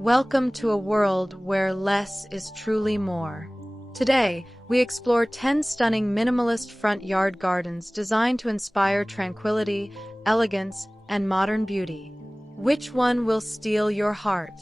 Welcome to a world where less is truly more. Today, we explore 10 stunning minimalist front yard gardens designed to inspire tranquility, elegance, and modern beauty. Which one will steal your heart?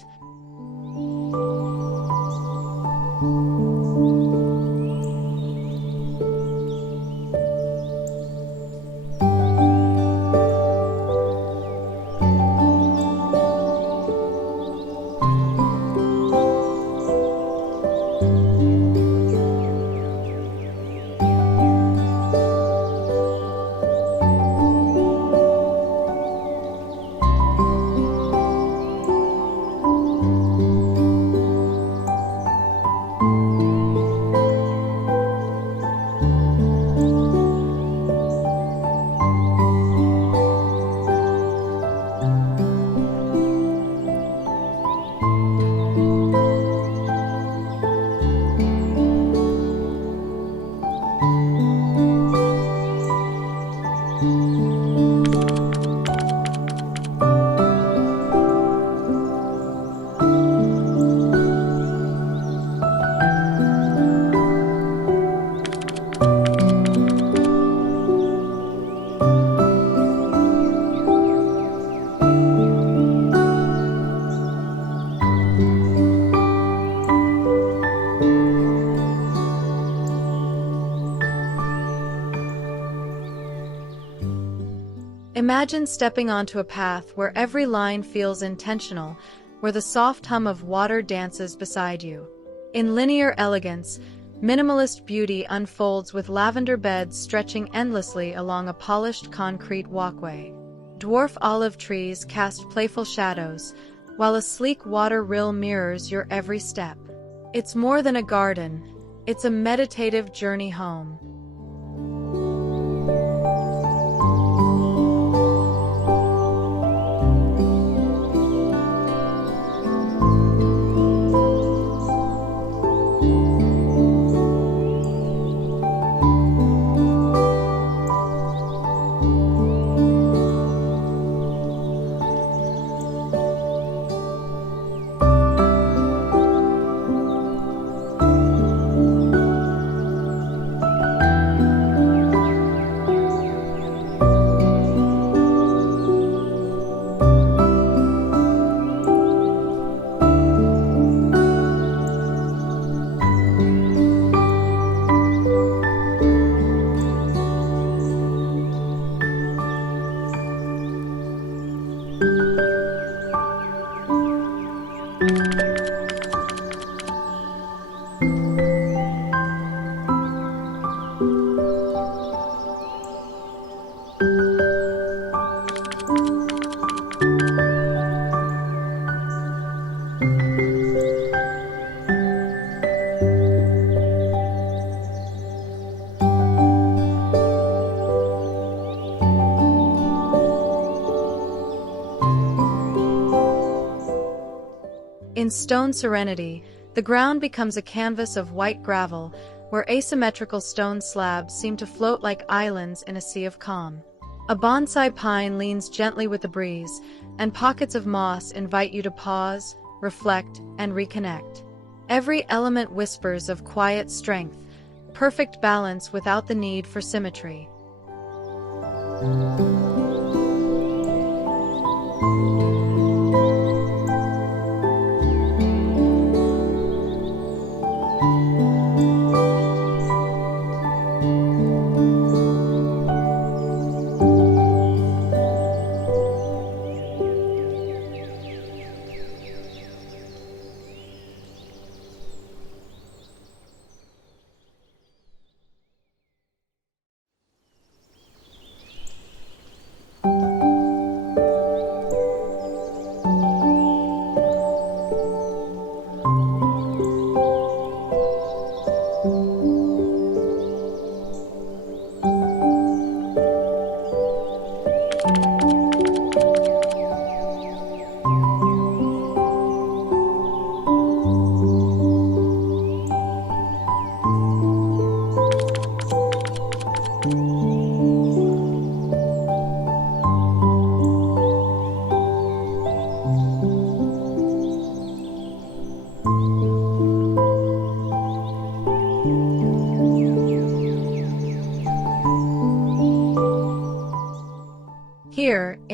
Imagine stepping onto a path where every line feels intentional, where the soft hum of water dances beside you. In linear elegance, minimalist beauty unfolds with lavender beds stretching endlessly along a polished concrete walkway. Dwarf olive trees cast playful shadows, while a sleek water rill mirrors your every step. It's more than a garden, it's a meditative journey home. In stone Serenity, the ground becomes a canvas of white gravel, where asymmetrical stone slabs seem to float like islands in a sea of calm. A bonsai pine leans gently with the breeze, and pockets of moss invite you to pause, reflect, and reconnect. Every element whispers of quiet strength, perfect balance without the need for symmetry.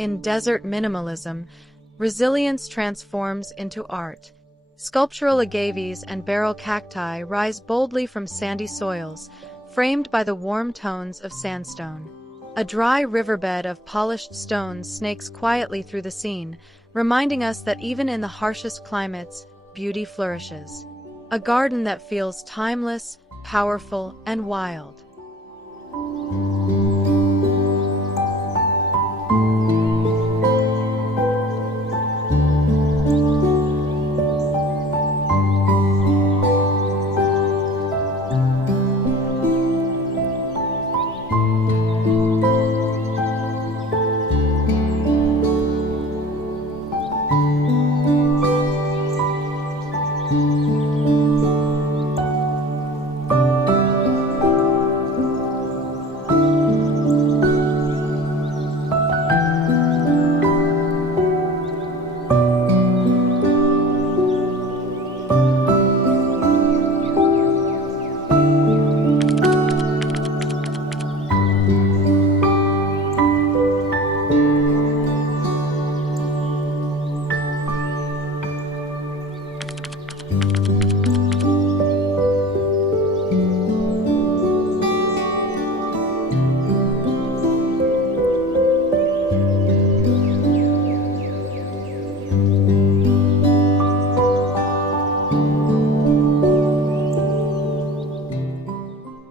In desert minimalism, resilience transforms into art. Sculptural agaves and barrel cacti rise boldly from sandy soils, framed by the warm tones of sandstone. A dry riverbed of polished stones snakes quietly through the scene, reminding us that even in the harshest climates, beauty flourishes. A garden that feels timeless, powerful, and wild.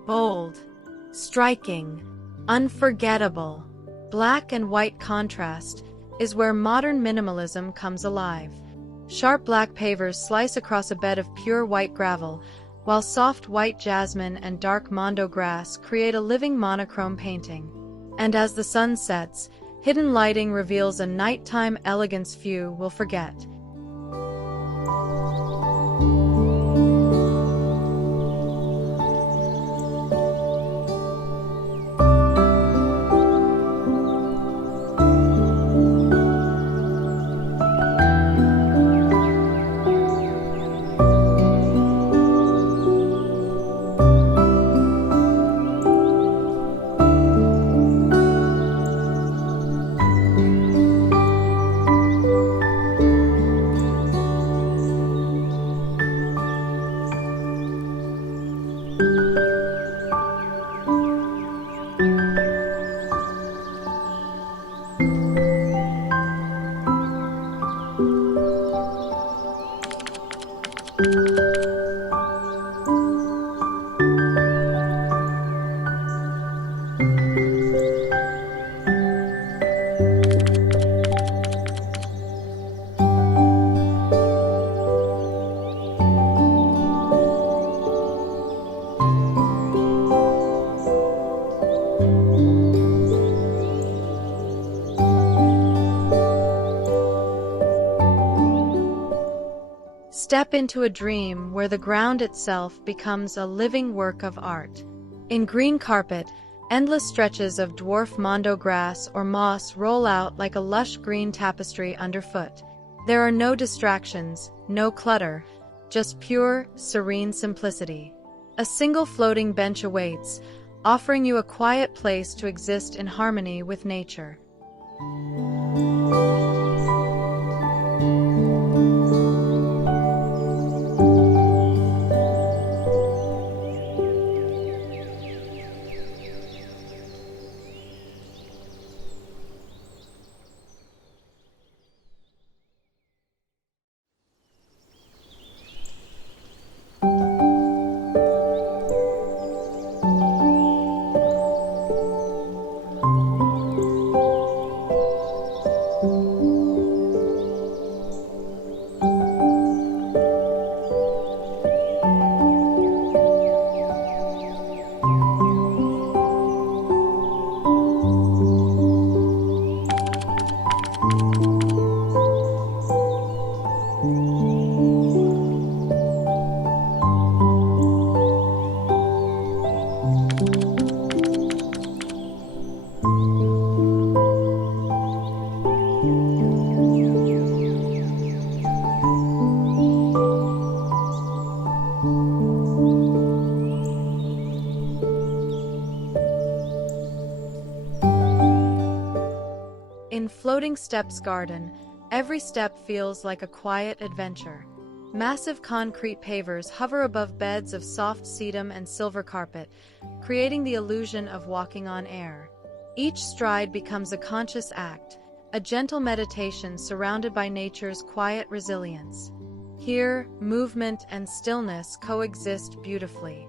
Bold, striking, unforgettable. Black and white contrast is where modern minimalism comes alive. Sharp black pavers slice across a bed of pure white gravel, while soft white jasmine and dark mondo grass create a living monochrome painting. And as the sun sets, hidden lighting reveals a nighttime elegance few will forget. Step into a dream where the ground itself becomes a living work of art. In green carpet, endless stretches of dwarf mondo grass or moss roll out like a lush green tapestry underfoot. There are no distractions, no clutter, just pure, serene simplicity. A single floating bench awaits, offering you a quiet place to exist in harmony with nature. In floating Sliding Steps Garden. Every step feels like a quiet adventure. Massive concrete pavers hover above beds of soft sedum and silver carpet, creating the illusion of walking on air. Each stride becomes a conscious act, a gentle meditation surrounded by nature's quiet resilience. Here, movement and stillness coexist beautifully.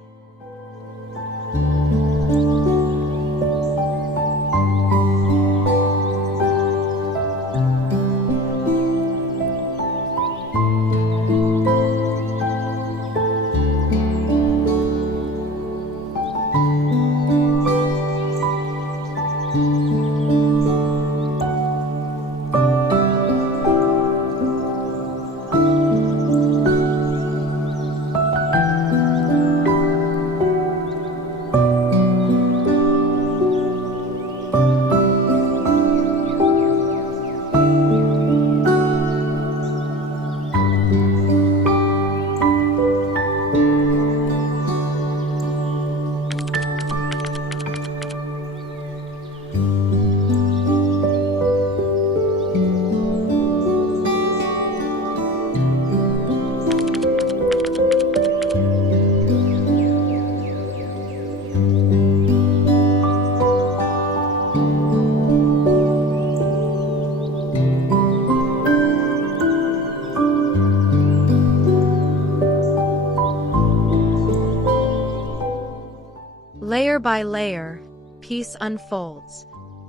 Layer by layer, peace unfolds.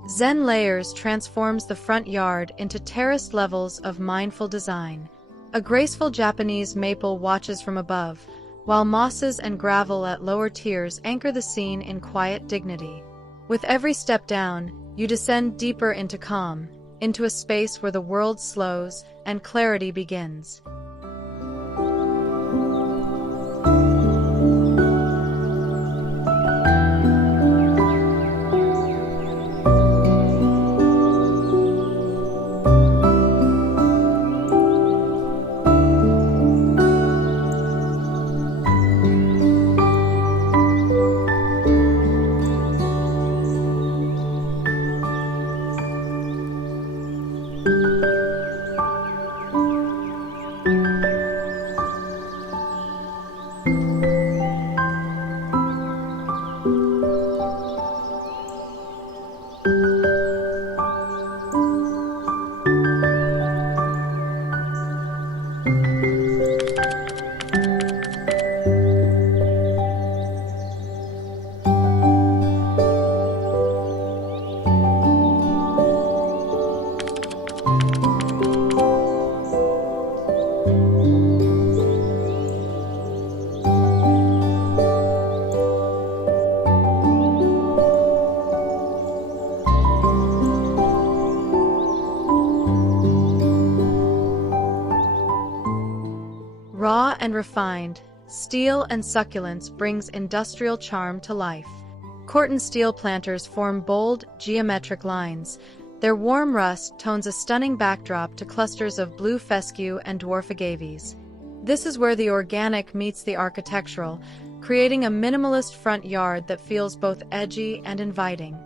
Zen Layers transforms the front yard into terraced levels of mindful design. A graceful Japanese maple watches from above, while mosses and gravel at lower tiers anchor the scene in quiet dignity. With every step down, you descend deeper into calm, into a space where the world slows and clarity begins. Raw and refined, steel and succulence brings industrial charm to life. Corten steel planters form bold, geometric lines. Their warm rust tones a stunning backdrop to clusters of blue fescue and dwarf agaves. This is where the organic meets the architectural, creating a minimalist front yard that feels both edgy and inviting.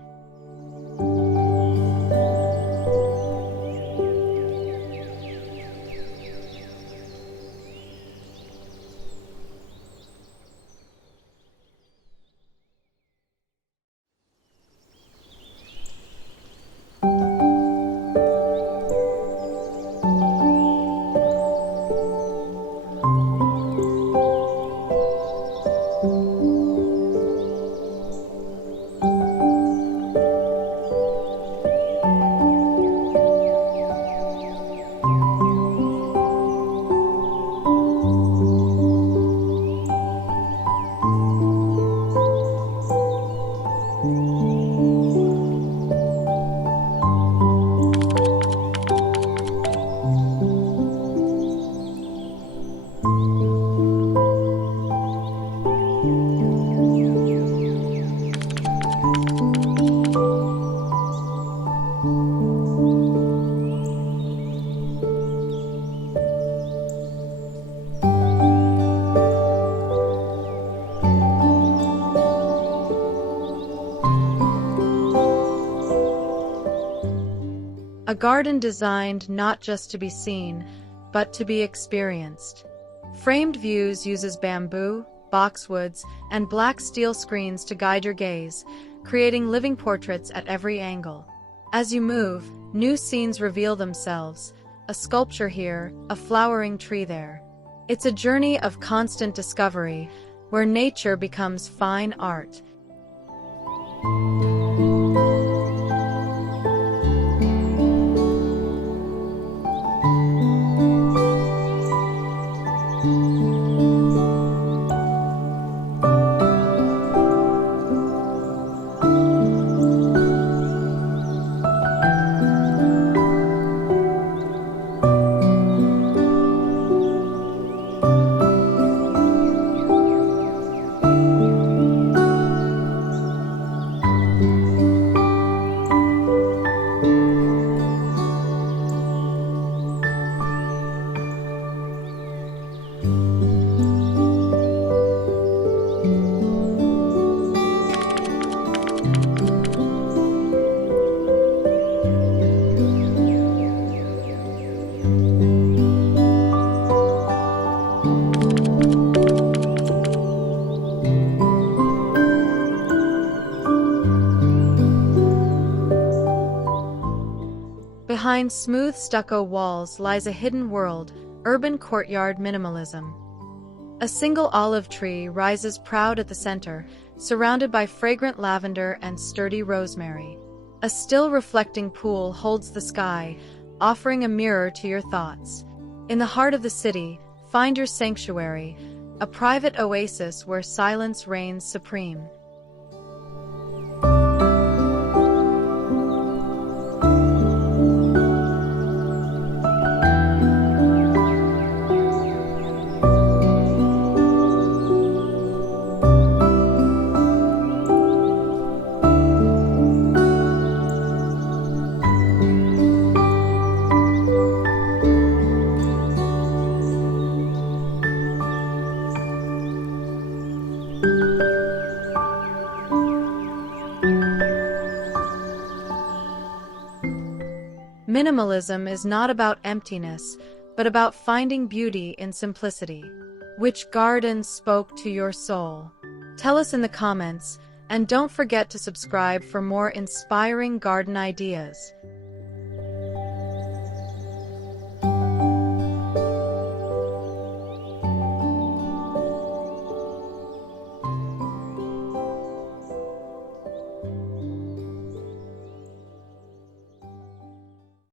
garden designed not just to be seen, but to be experienced. Framed views uses bamboo, boxwoods, and black steel screens to guide your gaze, creating living portraits at every angle. As you move, new scenes reveal themselves, a sculpture here, a flowering tree there. It's a journey of constant discovery, where nature becomes fine art. Behind smooth stucco walls lies a hidden world, urban courtyard minimalism. A single olive tree rises proud at the center, surrounded by fragrant lavender and sturdy rosemary. A still reflecting pool holds the sky, offering a mirror to your thoughts. In the heart of the city, find your sanctuary, a private oasis where silence reigns supreme. Minimalism is not about emptiness, but about finding beauty in simplicity. Which garden spoke to your soul? Tell us in the comments, and don't forget to subscribe for more inspiring garden ideas.